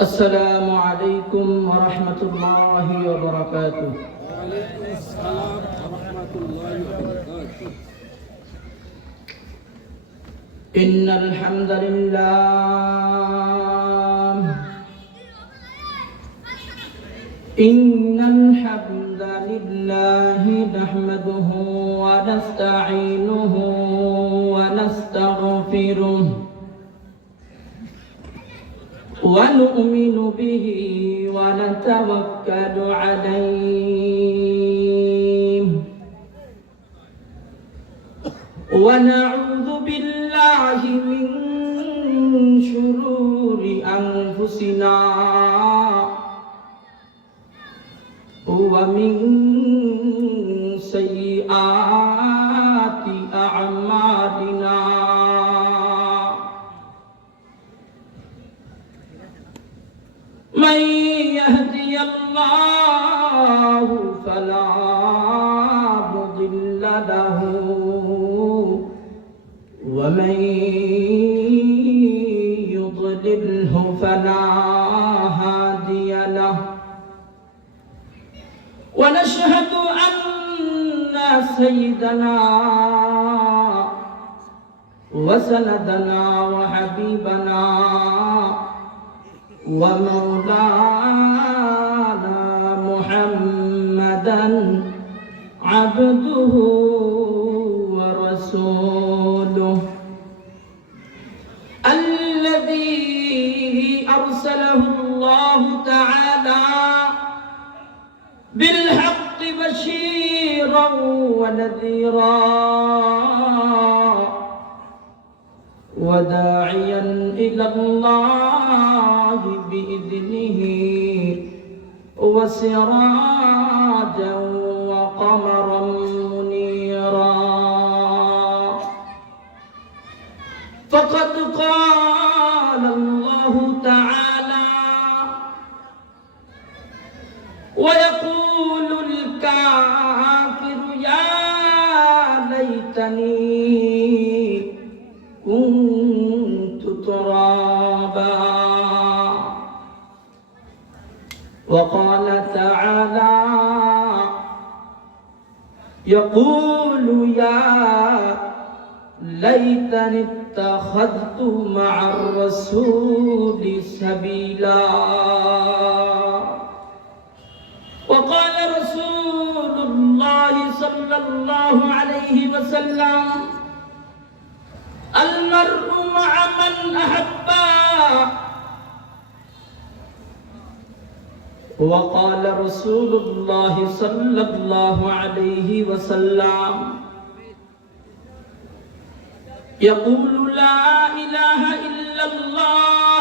السلام عليكم ورحمة الله وبركاته. وعليكم السلام ورحمة الله وبركاته. إن الحمد لله نحمده ونستعينه ونستغفره ونؤمن به ونتوكل عليه ونعوذ بالله من شرور أنفسنا ومن سيئات أعمالنا من يهدي الله فلا مضل له ومن يضلله فلا هادي له ونشهد أن سيدنا وسندنا وحبيبنا ومولانا محمدا عبده ورسوله الذي أرسله الله تعالى بالحق بشيرا ونذيرا وداعيا إلى الله بإذنه وسراجا وقمرا منيرا فقد قال الله تعالى ويقول الكافر يا ليتني كنت ترابا وقال تعالى يقول يا ليتني اتخذت مع الرسول سبيلا وقال رسول الله صلى الله عليه وسلم المرء مع من أحبه وقال رسول الله صلى الله عليه وسلم يقول لا إله إلا الله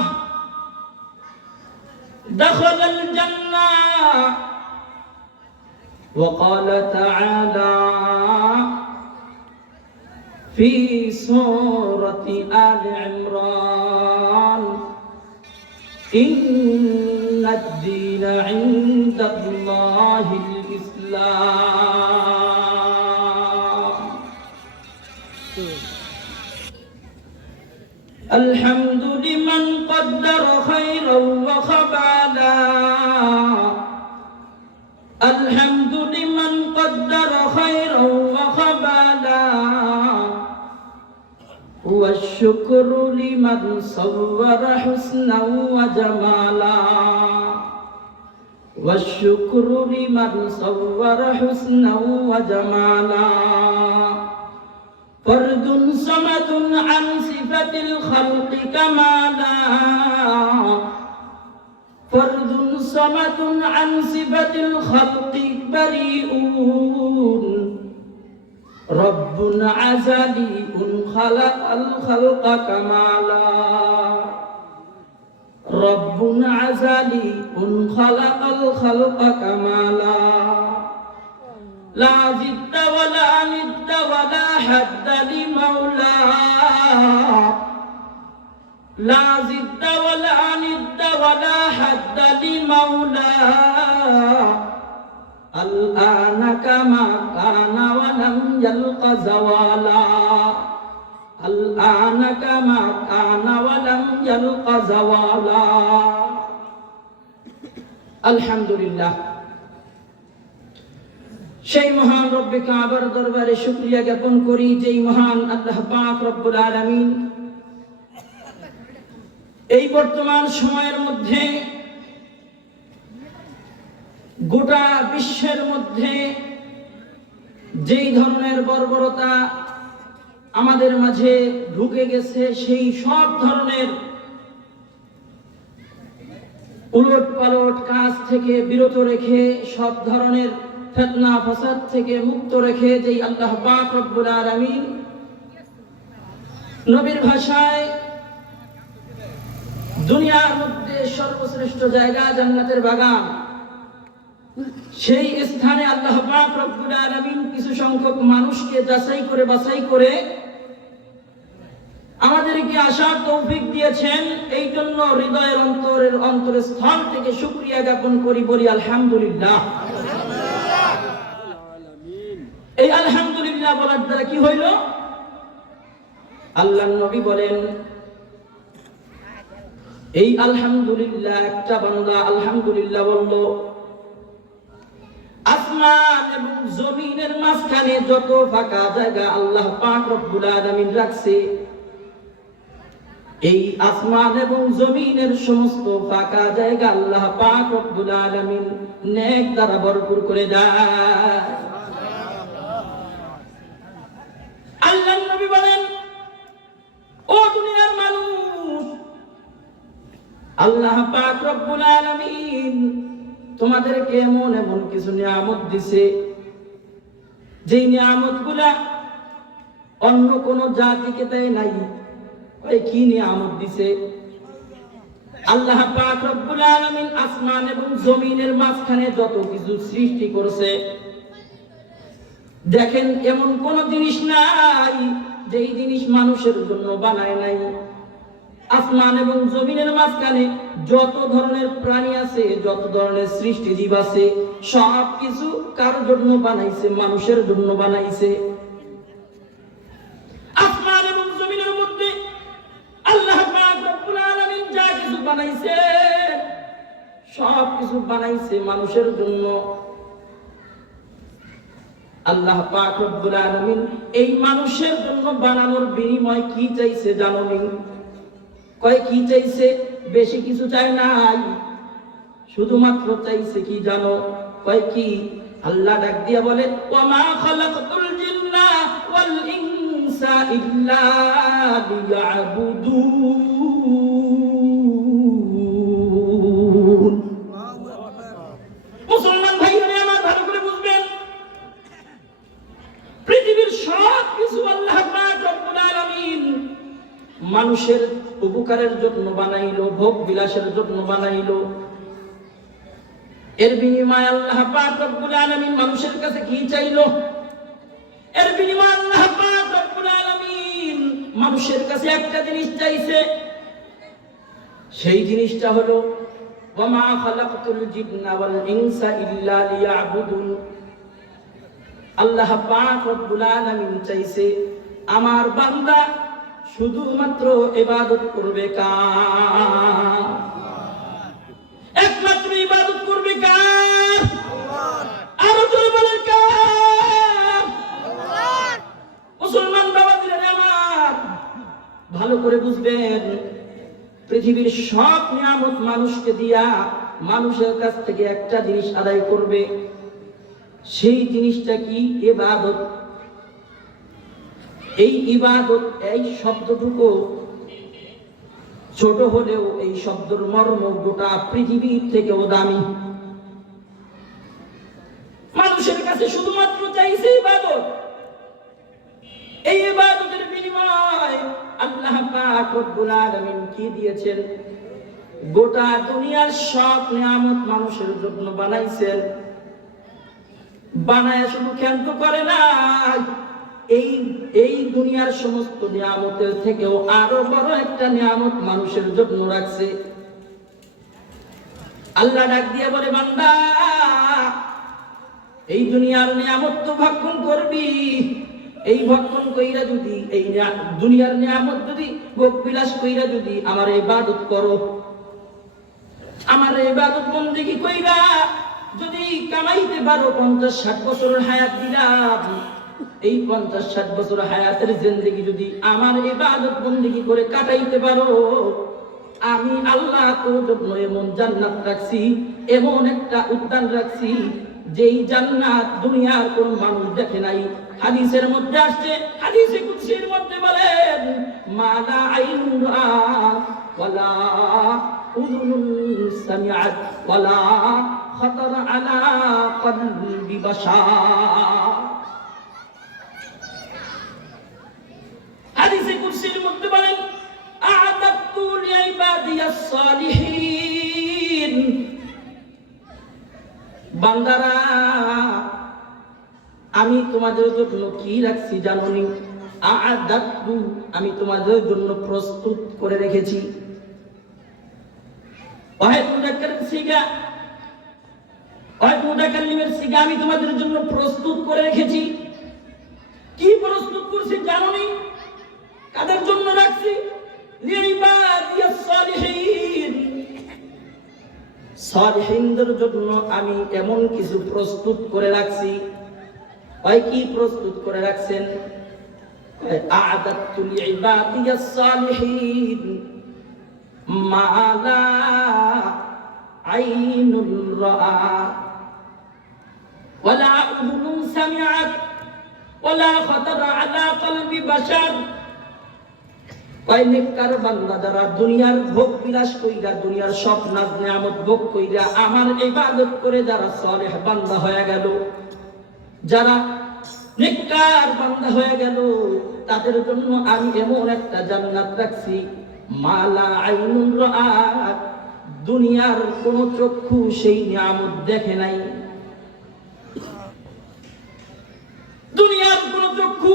دخل الجنة وقال تعالى في سورة آل عمران إن الدين عند الله الإسلام الحمد لمن قدر خيرا وخبالا الحمد لمن قدر خيرا وخبالا والشكر لمن صور حسنا وجمالا والشكر لمن صور حسنا وجمالا فرد صمد عن صفة الخلق كمالا فرد صمد عن صفة الخلق بريئون رب عزلي خلق الخلق كمالا رب عزلي خلق الخلق كمالا لا ضد ولا ند ولا حد لمولاه لا ضد ولا ند ولا حد لمولاه الآن كما كان ولم يلق زوالا الآن كما كان ولم يلق زوالا আলহামদুলিল্লাহ, সেই মহান রব্বে কাবার দরবারে শুকরিয়া জ্ঞাপন করি, যেই মহান আল্লাহ পাক রব্বুল আলামিন এই বর্তমান সময়ের মধ্যে গোটা বিশ্বের মধ্যে যেই ধরনের বর্বরতা আমাদের মাঝে ঢুকে গেছে, সেই সব ধরনের উলট পালট কাজ থেকে বিরত রেখে, সব ধরনের ফিতনা ফাসাদ থেকে মুক্ত রেখে, যেই আল্লাহ পাক রব্বুল আলামিন নবীর ভাষায় দুনিয়ার মধ্যে সর্বশ্রেষ্ঠ জায়গা জান্নাতের বাগান, সেই স্থানে আল্লাহ পাক রব্বুল আলামিন কিছু সংখ্যক মানুষকে যাচাই করে বাছাই করে আমাদেরকে আসার তৌফিক দিয়েছেন। এই জন্য হৃদয়ের অন্তরের স্থল থেকে শুকরিয়া জ্ঞাপন করি, বলি আলহামদুলিল্লাহ। এই আলহামদুলিল্লাহ বলার দ্বারা কি হইল? আল্লাহর নবী বলেন, এই আলহামদুলিল্লাহ একটা বান্দা আলহামদুলিল্লাহ বলল, আসমান এবং জমিনের মাঝখানে যত ফাঁকা জায়গা আল্লাহ পাক রব্বুল আলামিন রাখছে, এই আসমান এবং জমিনের সমস্ত ফাঁকা জায়গা আল্লাহ পাক রব্বুল আলামিন নেক দ্বারা ভরপুর করে দেয়। আল্লাহর নবী বলেন, ও দুনিয়ার মানুষ, আল্লাহ পাক রব্বুল আলামিন তোমাদেরকে এমন এমন কিছু নিয়ামত দিছে, যে নিয়ামতগুলা অন্য কোন জাতিকে দেয় নাই। কি নিয়ামত দিছে? আল্লাহ পাক রব্বুল আলামিন আসমান এবং জমিনের মাঝখানে যত কিছু সৃষ্টি করেছে, দেখেন এমন কোন জিনিস নাই যেই জিনিস মানুষের জন্য বানায় নাই। আসমান এবং জমিনের মাঝখানে যত ধরনের প্রাণী আছে, যত ধরনের সৃষ্টি জীব আছে, সব কিছু কার জন্য বানাইছে? মানুষের জন্য বানাইছে। আসমান এবং জমিনের মধ্যে আল্লাহ পাক রব্বুল আলামিন যা কিছু বানাইছে, সব কিছু বানাইছে মানুষের জন্য। আল্লাহ পাক রব্বুল আলামিন এই মানুষের জন্য বানানোর বিনিময় কি চাইছে জানোনি? কয় কি চাইছে? বেশি কিছু চাই নাই, শুধুমাত্র চাইছে কি জানো? কয় কি? আল্লাহ ডাক দিয়া বলে, ওয়ামা খালাকতুল জিন্না ওয়াল ইনসা ইল্লা লিয়াবুদুন। মুসলমান ভাইরা আমার ভালো করে বুঝবেন, পৃথিবীর সব কিছু আল্লাহ পাক রব্বুল আলামিন মানুষের উপকারের জন্য বানাইলো, ভোগ বিলাসের জন্য বানাইলো। এর বিনিময়ে আল্লাহ পাক রব্বুল আলামিন মানুষের কাছে কি চাইলো? এর বিনিময়ে আল্লাহ পাক রব্বুল আলামিন মানুষের কাছে একটা জিনিস চাইছে, সেই জিনিসটা হলো ওয়ামা খালাকতুল জিন্না ওয়াল ইনসা ইল্লা লিয়াবুদুন। আল্লাহ পাক রব্বুল আলামিন চাইছে আমার বান্দা শুধুমাত্র ইবাদত করবে কার? একমাত্র ইবাদত করবে কার? আরো জোরে বলেন কার? মুসলমান বাবাজিরা আমার ভালো করে বুঝবেন, পৃথিবীর সব নিয়ামত মানুষকে দিয়া মানুষের কাছ থেকে একটা জিনিস আদায় করবে, সেই জিনিসটা কি? ইবাদত। এই ইবাদত, এই শব্দটুকু ছোট হলেও এই শব্দের মর্ম গোটা পৃথিবীর থেকেও দামি। মানুষের কাছে শুধুমাত্র চাইছে ইবাদত। এই ইবাদতের বিনিময় আল্লাহ পাক রব্বুল আলামিন কি দিয়েছেন? গোটা দুনিয়ার সব নিয়ামত মানুষের জন্য বানাইছেন। বানায় শুধু ক্ষান্ত করে না, এই দুনিয়ার সমস্ত নিয়ামতের থেকেও আরো বড় একটা নিয়ামত মানুষের জন্য রাখছে। আল্লাহ ডাক দিয়ে বলে, বান্দা এই দুনিয়ার নিয়ামত তো ভক্ষণ করবি, এই ভক্ষণ কইরা যদি এই দুনিয়ার নিয়ামত যদি ভোগ বিলাস কইরা যদি আমার ইবাদত করো, আমার ইবাদত ইবাদত বন্দেগী কইরা যদি কামাইতে পারো 50-60 বছরের হায়াত দিলাম, এই 50-60 বছর হায়াতের জিন্দেগি যদি আমার ইবাদত বন্দেগী করে কাটাইতে পারো, আমি আল্লাহ তোর জন্য এমন জান্নাত রাখছি, এমন একটা উদ্যান রাখছি যেই জান্নাত দুনিয়ার কোন মানুষ দেখে নাই। হাদিসের মধ্যে আসছে, হাদিসে কুদসির মধ্যে বলেন, মালা আইনুন রাআত ওয়ালা উযুনুন সামিআত ওয়ালা খাতারা আলা কলবি বাশার। হাদিসে কুদসির মধ্যে বলেন, আ'তাদতু লিইবাদিয়াস সালিহিন, বান্দারা আমি তোমাদের জন্য কি রাখছি জানোনি? আ'দাতু, আমি তোমাদের জন্য প্রস্তুত করে রেখেছি। ওয়াহিদ মুতাকাল্লিম সিগা, ওয়াহিদ মুতাকাল্লিমের সিগা, আমি তোমাদের জন্য প্রস্তুত করে রেখেছি। কি প্রস্তুত করছি জানোনি? কাদের জন্য রাখছি? লিইবাদিয়াস সালিহিন, সালিহিনদের জন্য আমি এমন কিছু প্রস্তুত করে রাখছি। ওই কি প্রস্তুত করে রাখছেন? আ'দাতু লিইবাদিয়াস সালিহিন মা লা আইনুন রাআত ওয়ালা উযুনুন সামিআত ওয়ালা খাতারা আলা কলবি বাশার। ওই নেককার বান্দা যারা দুনিয়ার ভোগ বিলাস কইরা, দুনিয়ার সব নাজ নিয়ামত ভোগ কইরা আমার ইবাদত করে যারা সালেহ বান্দা হয়ে গেল, যারা নেককার বান্দা হয়ে গেল, তাদের জন্য আমি এমন একটা জান্নাত রাখছি, মালা আইনুন রাআত, দুনিয়ার কোন চক্ষু সেই নিয়ামত দেখে নাই। দুনিয়ার কোন চক্ষু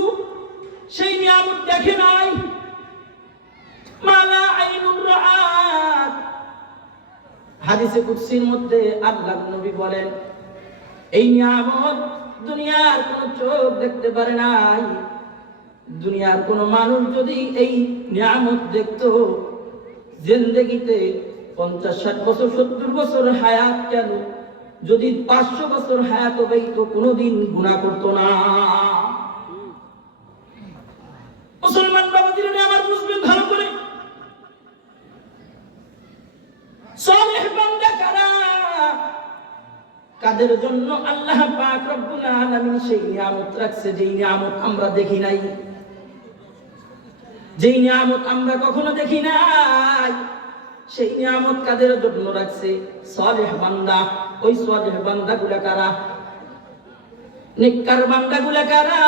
সেই নিয়ামত দেখে নাই। মালা আইনুন রাআত। হাদিসে কুদসির মধ্যে আল্লাহর নবী বলেন, এই নিয়ামত দুনিয়ার কোন চোখ দেখতে পারে নাই। দুনিয়ার কোন মানুষ যদি এই নিয়ামত দেখতো, জিন্দেগিতে 50-60 বছর 70 বছর হায়াত, কেন যদি 500 বছর হায়াত হইতো কোনোদিন গুনাহ করতো না। মুসলমান বাবাজিরা আমার বুঝবেন ভালো করে, সালেহ বান্দা কারা? কাদের জন্য আল্লাহ পাক রব্বুল আলামিন সেই নিয়ামত রাখছে, যেই নিয়ামত আমরা দেখি নাই, যেই নিয়ামত আমরা কখনো দেখি নাই। সেই নিয়ামত কাদের জন্য রাখছে? সালেহ বান্দা। ওই সালেহ বান্দাগুলা কারা? নেককার বান্দাগুলা কারা?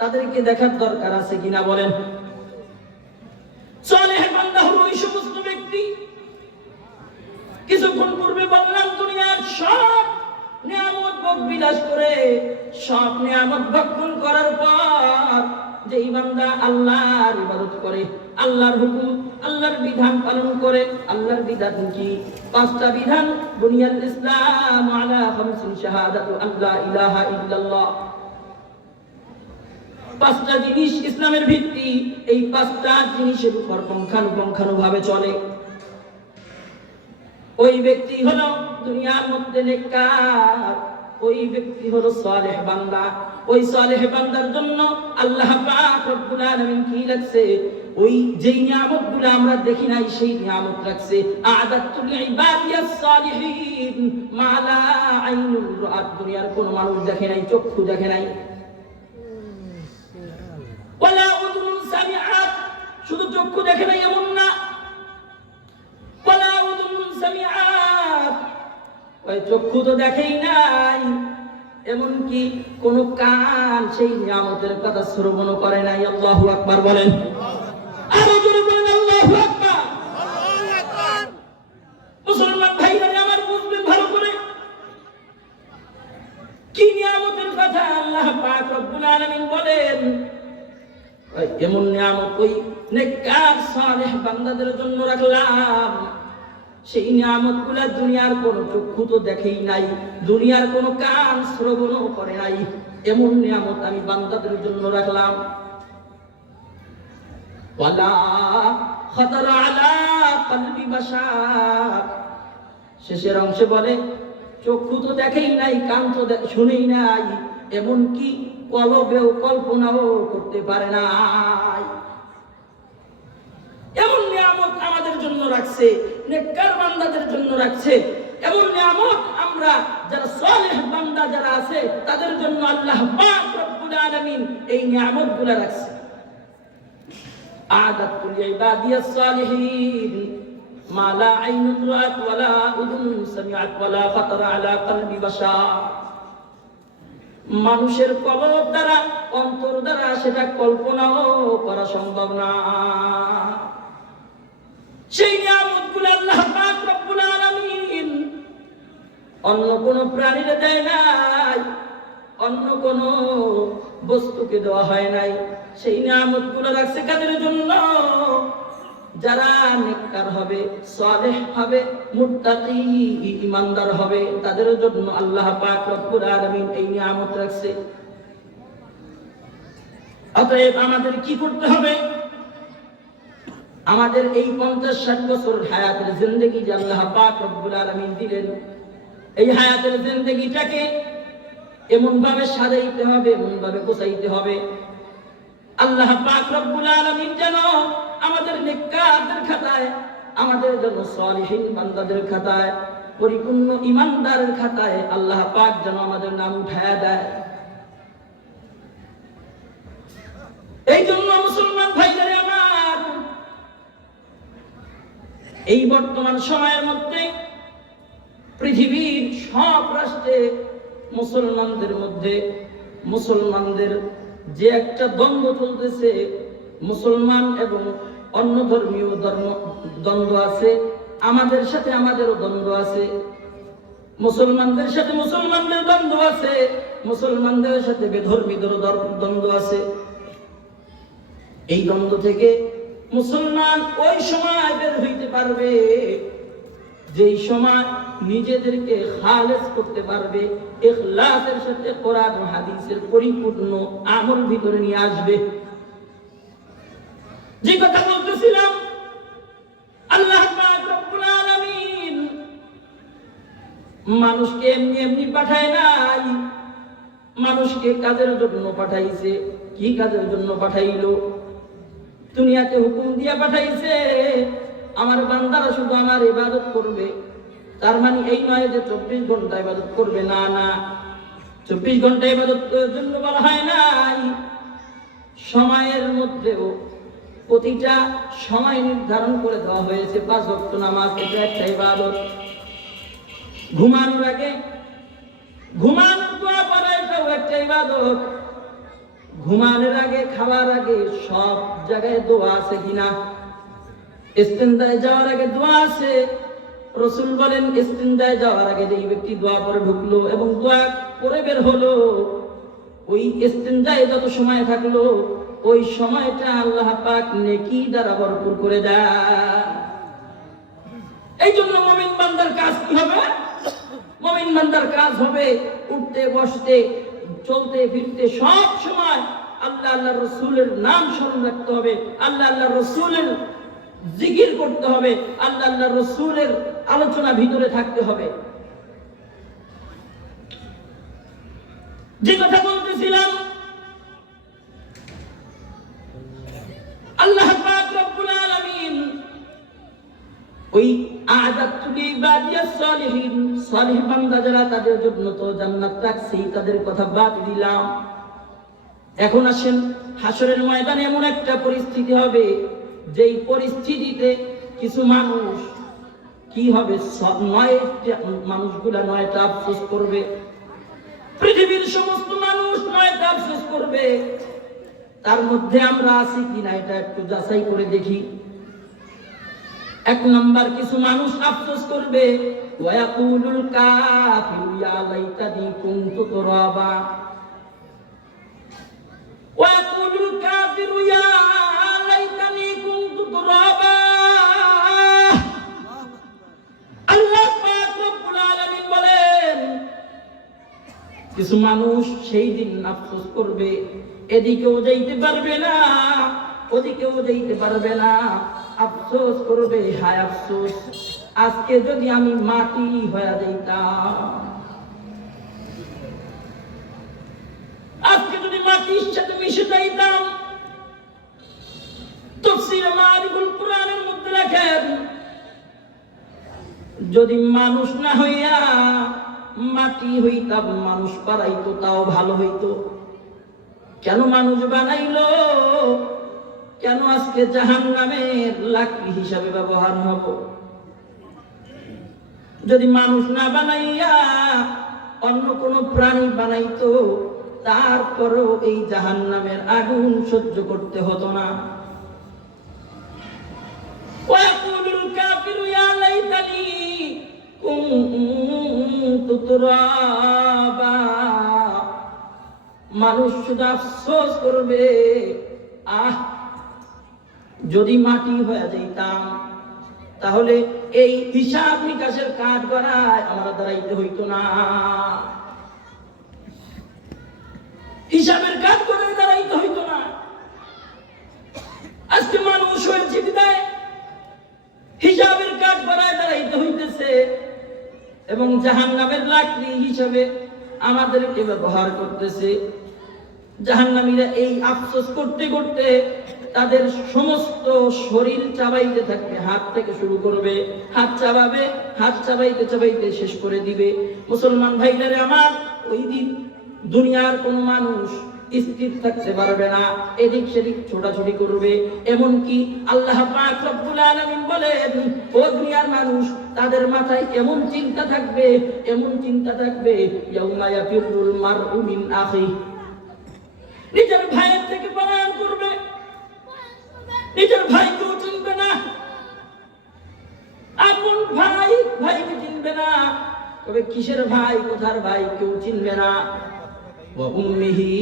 তাদেরকে দেখার দরকার আছে কিনা বলেন? সালেহ বান্দা হলো ওই সমস্ত ব্যক্তি, কিছুক্ষণ পূর্বে বললাম দুনিয়ার সব নিয়ামত ভোগ বিলাস করে, সব নিয়ামত ভক্ষণ করার পর যেই বান্দা আল্লাহর ইবাদত করে, আল্লাহর হুকুম, আল্লাহর বিধান পালন করে। আল্লাহর বিধান কি? 5টা বিধান। বুনিয়াল ইসলাম আলা 5 শাহাদাতু আল্লা ইলাহা ইল্লাল্লাহ। 5টা জিনিস ইসলামের ভিত্তি। এই 5টা জিনিসের উপর পুঙ্খানুপুঙ্খানুভাবে চলে। ওই ব্যক্তি হলো দুনিয়ার মধ্যে নেককার, ওই ব্যক্তি হলো সালেহ বান্দা। ওই সালেহ বান্দার জন্য আল্লাহ পাক রব্বুল আলামিন কি রাখছে? ওই যেই নিয়ামতগুলো আমরা দেখি নাই সেই নিয়ামত রাখছে। আ'দাতু লিইবাদিয়াস সালিহিন মা লা আইনুন রাআত, দুনিয়ার কোন মানুষ দেখে নাই, চক্ষু দেখে নাই। ওয়ালা উযুনুন সামিআত, শুধু চক্ষু দেখে নাই এমন না, ওয়ালা উযুনুন সামিআত, ওই চক্ষু তো দেখেই নাই, এমনকি কোন কান সেই নিয়ামতের কথা শ্রবণ করে নাই। আল্লাহু আকবার বলেন, আরো জোরে বলেন আল্লাহু আকবার। মুসলমান ভাইরা আমার বুঝবেন ভালো করে, কি নিয়ামতের কথা আল্লাহ পাক রব্বুল আলামিন বলেন। এমন নিয়ামত ওই নেককার সালেহ বান্দাদের জন্য রাখলাম, সেই নিয়ামতগুলা দুনিয়ার কোন চক্ষু তো দেখেই নাই, দুনিয়ার কোন কান শ্রবণও করে নাই। এমন নিয়ামত আমি বান্দাদের জন্য রাখলাম। ওয়ালা খাতারা আলা কলবি বাশার, শেষের অংশে বলে, চক্ষু তো দেখেই নাই, কান তো শুনেই নাই, এমনকি কলবেও কল্পনাও করতে পারে নাই। এমন নিয়ামত আমাদের জন্য রাখছে, নেককার বান্দাদের জন্য রাখছে। এমন নিয়ামত আমরা যারা সালেহ বান্দা যারা আছে তাদের জন্য আল্লাহ পাক রব্বুল আলামিন এই নিয়ামতগুলো রাখছে। আদাতুল ইবাদিয়াস সালিহিন মা লা আইনুন রাআত ওয়ালা উযুনুন সামিআত ওয়ালা খাতারা আলা কলবি বাশার। মানুষের কলব দ্বারা, অন্তর দ্বারা সেটা কল্পনাও করা সম্ভব না। সেই নিয়ামতগুলো আল্লাহ পাক রব্বুল আলামিন অন্য কোন প্রাণীর দেয় নাই, অন্য কোন বস্তুকে দেওয়া হয় নাই। সেই নিয়ামতগুলো রাখছে কাদের জন্য? যারা নেককার হবে, সালেহ হবে, মুত্তাকি ঈমানদার হবে, তাদের জন্য আল্লাহ পাক রব্বুল আলামিন এই নিয়ামত রাখছে। অতএব আমাদের কি করতে হবে? আমাদের এই 50-60 বছর হায়াতের জিন্দেগি যে আল্লাহ পাক রব্বুল আলামিন দিলেন, এই হায়াতের জিন্দেগিটাকে এমন ভাবে সাজাইতে হবে, এমন ভাবে গোছাইতে হবে, আল্লাহ পাক রব্বুল আলামিন যেন আমাদের নেককারদের খাতায়, আমাদের জন্য সালিহিন বান্দাদের খাতায়, পরিপূর্ণ ঈমানদারের খাতায় আল্লাহ পাক যেন আমাদের নাম উঠায়া দেয়। এই জন্য মুসলমান ভাইদের আমার, এই বর্তমান সময়ের মধ্যে পৃথিবীর সব রাষ্ট্রে মুসলমানদের মধ্যে, মুসলমানদের যে একটা দ্বন্দ্ব চলতেছে, মুসলমান এবং অন্য ধর্মীয় দ্বন্দ্ব আছে, আমাদের সাথে আমাদেরও দ্বন্দ্ব আছে, মুসলমানদের সাথে মুসলমানদের দ্বন্দ্ব আছে, মুসলমানদের সাথে বেধর্মীদের দ্বন্দ্ব আছে। এই দ্বন্দ্ব থেকে মুসলমান ওই সময় বের হইতে পারবে যেই সময় নিজেদেরকে খালেস করতে পারবে, ইখলাসের সাথে কোরআন ও হাদিসের পরিপূর্ণ আমল ভিতরে নিয়ে আসবে। যে কথা বলতেছিলাম, আল্লাহ পাক রব্বুল আলামিন মানুষকে এমনি এমনি পাঠায় নাই, মানুষকে কাজের জন্য পাঠাইছে। কি কাজের জন্য পাঠাইলো? দুনিয়াতে হুকুম দিয়া পাঠাইছে আমার বান্দারা শুধু আমার ইবাদত করবে। তার মানে এই নয় যে 24 ঘন্টা ইবাদত করবে, না না, 24 ঘন্টা ইবাদত করার জন্য বলা হয় নাই। সময়ের মধ্যেও প্রতিটা সময় নির্ধারণ করে দেওয়া হয়েছে। 5 ওয়াক্ত নামাজ এটা একটা ইবাদত। ঘুমানোর আগে ঘুমানোর দোয়া করা এটাও একটা ইবাদত। ঘুমানোর আগে, খাওয়ার আগে সব জায়গায় দোয়া আছে কিনা? ইস্তেনজায় যাওয়ার আগে দোয়া আছে। রাসূল বলেন, ইস্তেনজায় যাওয়ার আগে যেই ব্যক্তি দোয়া করে ঢুকলো এবং দোয়া করে বের হলো, ওই ইস্তেনজায় যত সময় থাকলো ওই সময়টা আল্লাহ পাক নেকি দ্বারা ভরপুর করে দেয়। এই জন্য মুমিন বান্দার কাজ কি হবে? মুমিন বান্দার কাজ হবে উঠতে বসতে চলতে ফিরতে সব সময় আল্লাহ আল্লাহ রাসূলের নাম স্মরণ রাখতে হবে, আল্লাহ আল্লাহ রাসূলের জিকির করতে হবে, আল্লাহ আল্লাহ রাসূলের আলোচনা ভিতরে থাকতে হবে। যে কথা বলতেছিলাম, আল্লাহ পাক রব্বুল আলামিন ওই আ'দাতুল ইবাদিয়াস সালিহিন, সালিহ বান্দা যারা তাদের জন্য তো জান্নাত রাখছি, তাদের কথা বাদ দিলাম। এখন আসেন, হাসরের ময়দানে এমন একটা পরিস্থিতি হবে যেই পরিস্থিতিতে কিছু মানুষ কি হবে, মানুষগুলা 9টা আফসোস করবে। পৃথিবীর সমস্ত মানুষ 9টা আফসোস করবে। তার মধ্যে আমরা আছি কিনা এটা একটু যাচাই করে দেখি। 1 নাম্বার, কিছু মানুষ আফসোস করবে, ওয়ায়াকুলুল কাফিরু ইয়া লাইতানি কুনতু তুরাবা। ওয়ায়াকুলুল কাফিরু ইয়া লাইতানি কুনতু তুরাবা। আল্লাহ পাক রব্বুল আলামিন বলেন, কিছু মানুষ সেই দিন আফসোস করবে, এদিকেও যাইতে পারবে না, ওদিকেও যাইতে পারবে না, আফসোস করবে, হায় আফসোস আজকে যদি আমি মাটি হয়ে যাইতাম, আজকে যদি মাটির সাথে মিশে যাইতাম। তাফসীর মারিফুল কুরআনের মধ্যে লেখেন, যদি মানুষ না হইয়া মাটি হইতাম, মানুষ বানাইতো তাও ভালো হইতো। কেন মানুষ বানাইলো? কেন আজকে জাহান্নামের লাকড়ি হিসাবে ব্যবহার হব? যদি মানুষ না বানাইয়া অন্য কোন প্রাণী বানাইতো, তারপরেও এই জাহান্নামের আগুন সহ্য করতে হতো না। ওয়াকুলুল কাফিরু ইয়া লাইতানি কুনতু তুরাবা। মানুষ শুধু আফসোস করবে, আহ যদি মাটি হয়ে যাইতাম, তাহলে এই হিসাব নিকাশের কাজ করায় আমরা দাঁড়াইতে হইতো না। হিসাবের কাজ করে দাঁড়াইতে হইতো না। আজকে মানুষ হয়েছে বিদায় হিসাবের কাজ করায় দাঁড়াইতে হইতেছে, এবং জাহান্নামের লাকড়ি হিসাবে আমাদেরকে ব্যবহার করতেছে। জাহান্নামীরা এই আফসোস করতে করতে তাদের সমস্ত শরীর চাবাইতে থাকবে। হাত থেকে শুরু করবে, হাত চাবাবে, হাত চাবাইতে চাবাইতে শেষ করে দিবে। মুসলমান ভাইরা আমার, ওই দিন দুনিয়ার কোন মানুষ স্থির থাকতে পারবে না, এদিক সেদিক ছোটাছুটি করবে। এমনকি আল্লাহ পাক রব্বুল আলামিন বলেন, ও দুনিয়ার মানুষ, তাদের মাথায় এমন চিন্তা থাকবে, এমন চিন্তা থাকবে, ইয়াউমা ইয়াফিরুল মারউ মিন আখি, নিজের ভাইয়ের থেকে পলায়ন করবে, নিজের ভাইকেও চিনবে না, আপন ভাই ভাইকে চিনবে না। তবে কিসের ভাই, কোথার ভাই কেউ চিনবে না। ওয়া উম্মিহি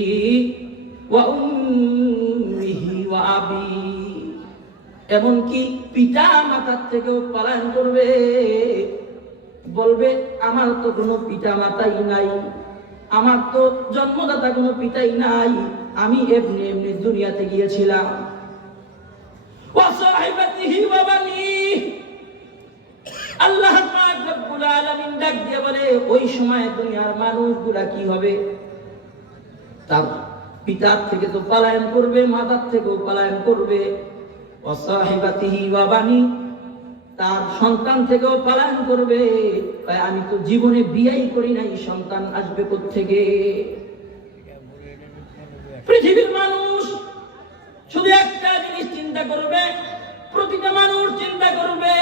ওয়া আবি, এমনকি পিতা মাতার থেকেও পলায়ন করবে। বলবে, আমার তো কোনো পিতা মাতাই নাই, আমার তো জন্মদাতা কোনো পিতাই নাই, আমি এমনি এমনি দুনিয়াতে গিয়েছিলাম। ওয়া সাহিবাতিহি ওয়া বানি, আল্লাহ পাক রব্বুল আলামিন ডাক দিয়ে বলে, ওই সময় দুনিয়ার মানুষগুলা কি হবে? তার পিতার থেকে তো পলায়ন করবে, মাতার থেকেও পলায়ন করবে। ওয়া সাহিবাতিহি ওয়া বানি, তার সন্তান থেকেও পলায়ন করবে। আমি তো জীবনে বিয়েই করি নাই, সন্তান আসবে কোত্থেকে? পৃথিবীর মানুষ শুধু একটা জিনিস চিন্তা করবে, প্রতিটা মানুষ চিন্তা করবে,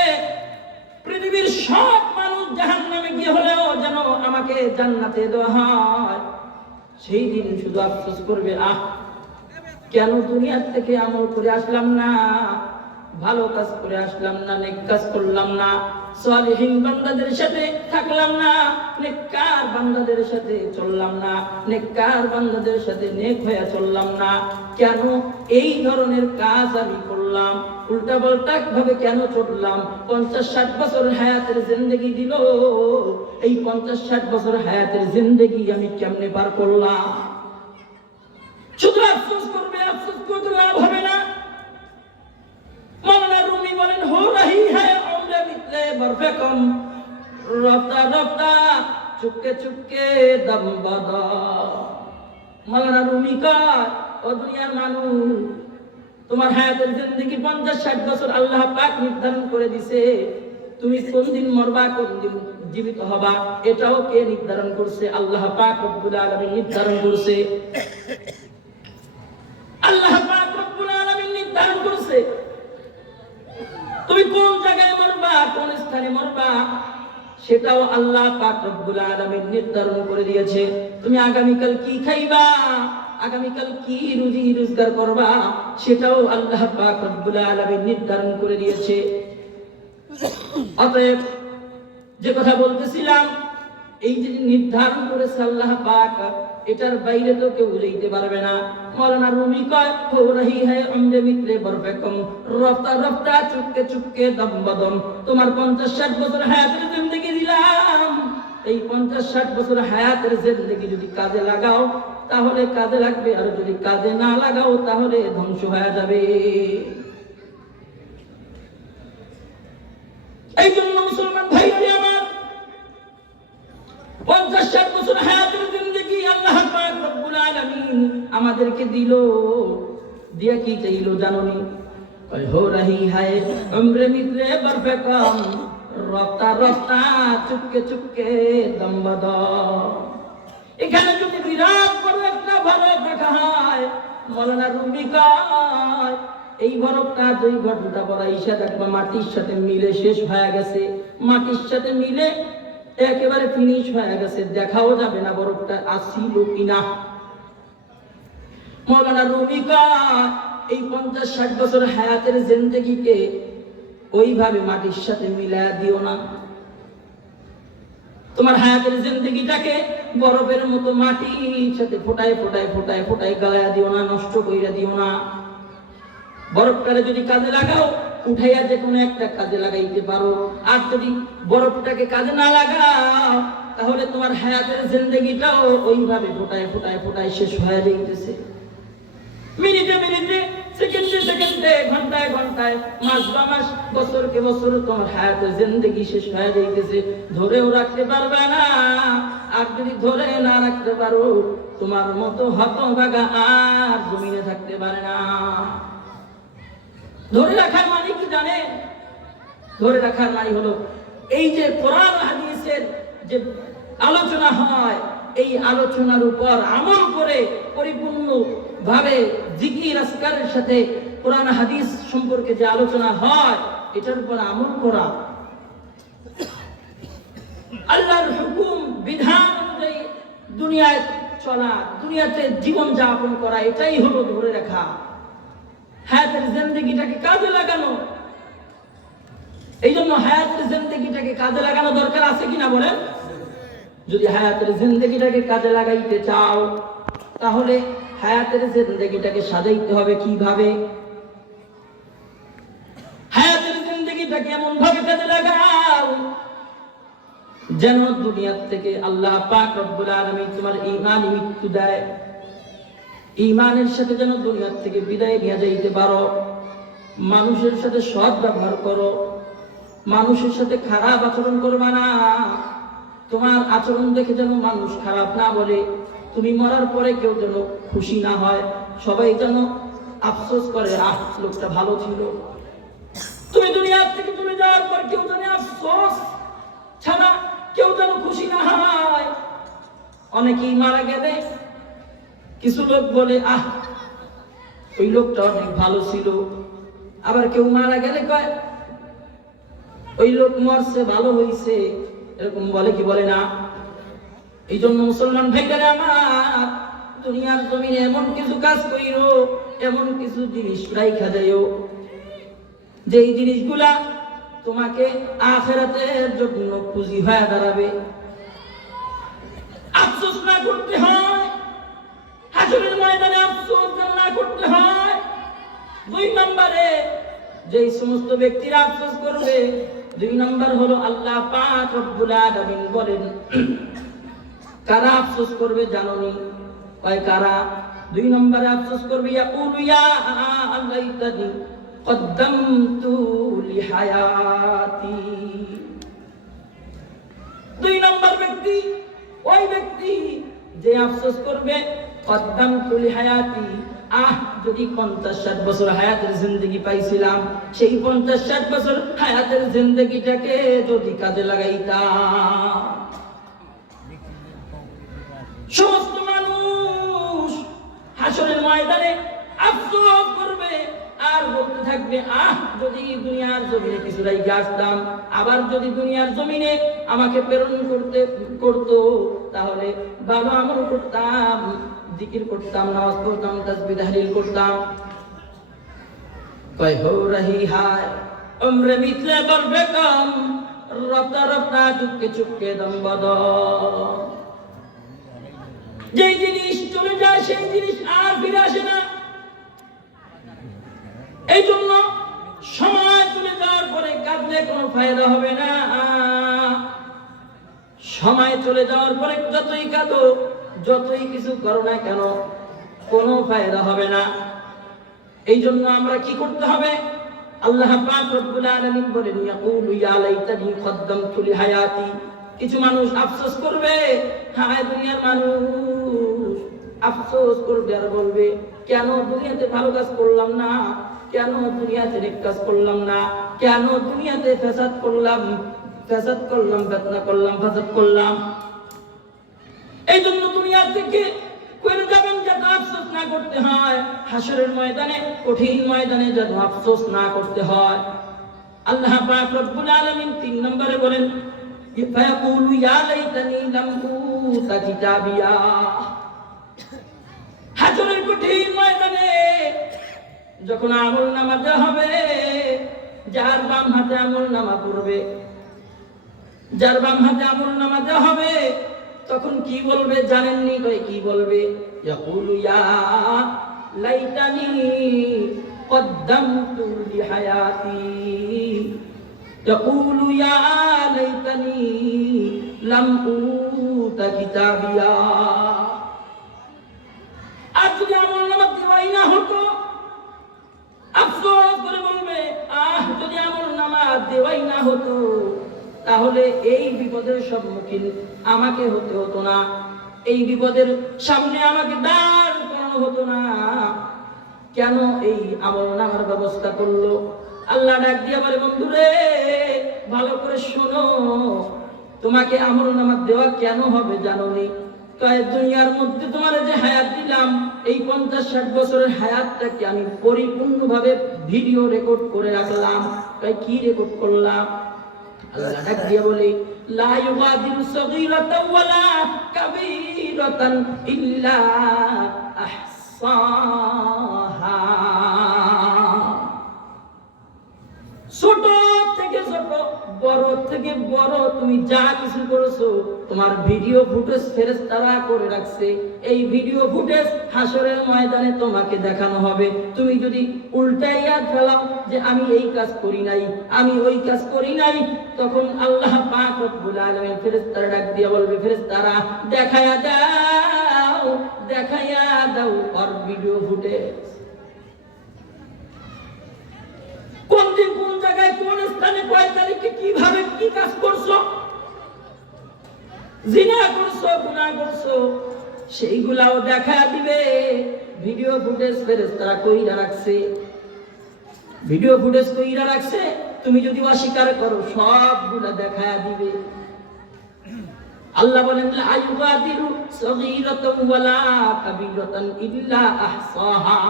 পৃথিবীর সব মানুষ জাহান্নামে গিয়ে হলেও যেন আমাকে জান্নাতে দেওয়া হয়। সেই দিন শুধু আফসোস করবে, আহ কেন দুনিয়ার থেকে আমল করে আসলাম না, ভালো কাজ করে আসলাম না, নেক কাজ করলাম না, সালিহিন বান্দাদের সাথে থাকলাম না, নেককার বান্দাদের সাথে চললাম না, নেককার বান্দাদের সাথে নেক হয়ে চললাম না। কেন এই ধরনের কাজ আমি করলাম? উল্টা পাল্টা ভাবে কেন চললাম? 50-60 বছর হায়াতের জিন্দেগি দিল, এই 50-60 বছর হায়াতের জিন্দেগি আমি কেমনে পার করলাম? শুধু আফসোস করবে, আফসোস করতে লাভ হবে না। মওলানা রুমি বলেন, হো রহি হ্যায় উমরে মিতলে বরফে কম, রফতা রফতা চুপকে চুপকে দম বাদা। মওলানা রুমি কয়, ও দুনিয়ার মানুষ, তোমার হায়াতের জিন্দেগি 50-60 বছর আল্লাহ পাক নির্ধারণ করে দিছে। তুমি কোন দিন মরবা, কোন দিন জীবিত হবা, এটাও কে নির্ধারণ করছে? আল্লাহ পাক রব্বুল আলামিন নির্ধারণ করছে। আল্লাহ পাক রব্বুল আলামিন নির্ধারণ করছে তুমি কোন জায়গায় মরবা, কোন স্থানে মরবা, সেটাও আল্লাহ পাক রব্বুল আলামিন নির্ধারণ করে দিয়েছে। তুমি আগামীকাল কি খাইবা, আগামীকাল কি রুজি রোজগার করবা, সেটাও আল্লাহ পাক রব্বুল আলামিন নির্ধারণ করে দিয়েছে। অতএব যে কথা বলতেছিলাম, এই যে নির্ধারণ করেছে আল্লাহ পাক, এটার বাইরে তো কেউ যাইতে পারবে না। মওলানা রুমি কয়, হো রহি হ্যায় উমরে মিতলে বরফে কম, রফতা রফতা চুপকে চুপকে দম বদম। তোমার 50-60 বছর হায়াতের জিন্দেগি দিলাম, এই 50-60 বছর হায়াতের জিন্দেগি যদি কাজে লাগাও তাহলে কাজে লাগবে, আর যদি কাজে না লাগাও তাহলে ধ্বংস হয়ে যাবে। এই জন্য মুসলমান ভাইরা আমার 50-60 বছর হায়াতের জিন্দেগি আল্লাহ পাক রব্বুল আলামিন আমাদেরকে দিল, দিয়া কি চাইলো জানোনি? কয় হো রহি হায় উমরে মিতলে বরফে কম, রফতা রফতা চুপকে চুপকে দম বদল। এখানে যদি বিরাট বড় একটা বরফ রাখা হয়, মৌলানা রুমি কয় এই বরফটা 2 ঘন্টা পর আইসা দেখবা মাটির সাথে মিলে শেষ হয়ে গেছে, মাটির সাথে মিলে একেবারে ফিনিশ হয়ে গেছে, দেখাও যাবে না বরফটা আসিল কিনা। মৌলানা রুমি কয় এই 50-60 বছর হায়াতের জিন্দেগিকে ওইভাবে মাটির সাথে মিলায়া দিও না। তোমার হায়াতের জিন্দেগিটাকে বরফের মতো মাটির সাথে ফোটায় ফোটায় ফোটায় ফোটায় গালায়া দিও না, নষ্ট কইরা দিও না। বরফটারে যদি কাজে লাগাও, উঠাইয়া যে কোনো একটা কাজে লাগাইতে পারো। আর যদি বরফটাকে কাজে না লাগাও, তাহলে তোমার হায়াতের জিন্দেগিটাও ওইভাবে ফোটায় ফোটায় ফোটায় শেষ হয়ে যাইতেছে। মিনিটে মিনিটে, সেকেন্ডে সেকেন্ডে, ঘন্টায় ঘন্টায়, মাস বা মাস, বছরকে বছর তোমার হায়াতের জিন্দেগি শেষ হয়ে যাইতেছে। ধরেও রাখতে পারবে না। আর যদি ধরে না রাখতে পারো, তোমার মতো হতভাগা আর জমিনে থাকতে পারে না। ধরে রাখার মানে কি জানেন? ধরে রাখার মানে হলো এই যে কোরআন হাদিসের যে আলোচনা হয়, এই আলোচনার উপর আমল করে পরিপূর্ণ ভাবে জিকির আজকারের সাথে কোরআন হাদিস সম্পর্কে যে আলোচনা হয়, এটার উপর আমল করা, আল্লাহর হুকুম বিধান অনুযায়ী দুনিয়ায় চলা, দুনিয়াতে জীবন যাপন করা, এটাই হলো ধরে রাখা। হায়াতের জিন্দেগিটাকে কাজে লাগানো। এই জন্য হায়াতের জিন্দেগিটাকে কাজে লাগানো দরকার আছে কিনা বলেন? যদি হায়াতের জিন্দেগিটাকে কাজে লাগাইতে চাও, তাহলে হায়াতের জিন্দেগিটাকে সাজাইতে হবে কিভাবে? হায়াতের জিন্দেগিটাকে এমন ভাবে কাজে লাগাও যেন দুনিয়ার থেকে আল্লাহ পাক রব্বুল আলামিন তোমার ঈমানি মৃত্যু দেয়। ঈমানের সাথে যেন দুনিয়ার থেকে বিদায় নিয়ে যাইতে পারো। মানুষের সাথে সৎ ব্যবহার করো, মানুষের সাথে খারাপ আচরণ করবা না। তোমার আচরণ দেখে যেন মানুষ খারাপ না বলে, তুমি মরার পরে কেউ যেন খুশি না হয়, সবাই যেন আফসোস করে আহ লোকটা ভালো ছিল। তুমি দুনিয়ার থেকে চলে যাওয়ার পর কেউ যেন আফসোস ছাড়া কেউ যেন খুশি না হয়। অনেকেই মারা গেলে কিছু লোক বলে আহ ওই লোকটা অনেক ভালো ছিল। আবার কেউ মারা গেলে কয় ওই লোক মরছে ভালো হইছে, এরকম বলে কি বলে না? এই জন্য মুসলমান ভাইরা আমার, দুনিয়ার জমিনে এমন কিছু কাজ কইরো, এমন কিছু জিনিস রাইখা যাইও, যেই জিনিসগুলা তোমাকে আখিরাতের জন্য পুঁজি হয়ে দাঁড়াবে। আফসোস না করতে হয়, হাসরের ময়দানে আফসোস না করতে হয়। 2 নম্বরে যেই সমস্ত ব্যক্তিরা আফসোস করবে, 2 নম্বর হলো আল্লাহ পাক রব্বুল আলামিন বলেন কারা আফসোস করবে জানোনি? কয় কারা? 2 নম্বরে আফসোস করবে ইয়াকুলু ইয়া লাইতানি কদ্দামতু লিহায়াতি। 2 নম্বর ব্যক্তি ওই ব্যক্তি যে আফসোস করবে কদ্দামতু লিহায়াতি, আহ যদি 50-60 বছর হায়াতের জিন্দেগি পাইছিলাম, সেই 50-60 বছর হায়াতের জিন্দেগিটাকে যদি কাজে লাগাইতাম। সমস্ত মানুষ হাসরের ময়দানে আফসোস করবে আর বলতে থাকবে আহ যদি দুনিয়ার জমিনে কিছু রাইখে আসতাম, আবার যদি দুনিয়ার জমিনে আমাকে প্রেরণ করতো, তাহলে ভালো আমল করতাম, জিকির করতাম, নামাজ পড়তাম, তাসবিহ তাহলিল করতাম। কয় হো রহি হায় উমরে মিতলে বরফে কম, রফতা রফতা চুপকে চুপকে দম বদল। যেই জিনিস চলে যায় সেই জিনিস আর ফিরে আসে না। এই জন্য সময় চলে যাওয়ার পরে কাঁদলে কোনো ফায়দা হবে না। সময় চলে যাওয়ার পরে যতই কাঁদো, যতই কিছু করো না কেন, কোনো ফায়দা হবে না। এই জন্য আমরা কি করতে হবে? আল্লাহ পাক রব্বুল আলামিন বলেন ইয়াকুলু ইয়া লাইতানি কদ্দামতু লিহায়াতি। কিছু মানুষ আফসোস করবে, হায় দুনিয়ার মানুষ আফসোস করবে আর বলবে কেন দুনিয়াতে ভালো কাজ করলাম না, কেন দুনিয়াতে নেক কাজ করলাম না, কেন দুনিয়াতে ফেসাদ করলাম, ফিতনা করলাম, ফাসাদ করলাম। এই জন্য দুনিয়া থেকে করে যাবেন যাতে আফসোস না করতে হয়, হাসরের ময়দানে কঠিন ময়দানে যাতে আফসোস না করতে হয়। আল্লাহ পাক রব্বুল আলামিন 3 নম্বরে বলেন ফায়াকুলু ইয়া লাইতানি লাম উতা কিতাবিয়া। হাসরের কঠিন ময়দানে যখন আমলনামা দেওয়া হবে, যার বাম হাতে আমলনামা পড়বে, যার বাম হাতে আমলনামা দেওয়া হবে, তখন কি বলবে জানেননি? কি বলবে? ইয়াকুলু ইয়া লাইতানি কদ্দামতু লিহায়াতি, ইয়াকুলু ইয়া লাইতানি লাম উতা কিতাবিয়া। আর যদি আমলনামা দেওয়াই না হতো, আফসোস করে বলবে যদি আমলনামা দেওয়াই না হতো তাহলে এই বিপদের সম্মুখীন আমাকে হতে হতো না, এই বিপদের সামনে আমাকে দাঁড় করানো হতো না। কেন এই আমলনামার ব্যবস্থা করলো? আল্লাহ ডাক দিয়ে বলে বন্ধুরে ভালো করে শোনো, তোমাকে আমলনামা দেওয়া কেন হবে জানোনি? তাই দুনিয়ার মধ্যে তোমার যে হায়াত দিলাম, এই 50-60 বছরের হায়াতটাকে আমি পরিপূর্ণভাবে ভিডিও রেকর্ড করে রাখলাম। তাই কি রেকর্ড করলাম? আল্লাহ ডাক দিয়ে বলে লা ইউগাদিরু সগীরাতান ওয়ালা কাবীরাতান ইল্লা আহসাহা। ছোট থেকে ছোট, বড় থেকে বড়, তুমি যা কিছু করেছো তোমার ভিডিও ফুটেজ ফেরেশতারা করে রাখছে। এই ভিডিও ফুটেজ হাসরের ময়দানে তোমাকে দেখানো হবে। তুমি যদি উল্টাইয়া ফেলাও যে আমি এই কাজ করি নাই, আমি ওই কাজ করি নাই, তখন আল্লাহ পাক রব্বুল আলামিন ফেরেশতারা ডাক দিয়ে বলবে ফেরেশতারা দেখায়া দাও ওর ভিডিও ফুটেজ। কোন দিন কোন জায়গায় কোন স্থানে কয় তারিখে কিভাবে কি কাজ করছো, জিনা করছো, গুনাহ করছো, সেইগুলাও দেখা দিবে। ভিডিও ফুটেজ ফেরেশতারা কইরা রাখছে, ভিডিও ফুটেজ কইরা রাখছে। তুমি যদি অস্বীকার করো সবগুলা দেখা দিবে। আল্লাহ বলেন লা ইউগাদিরু সগীরাতান ওয়ালা কাবীরাতান ইল্লা আহসাহা।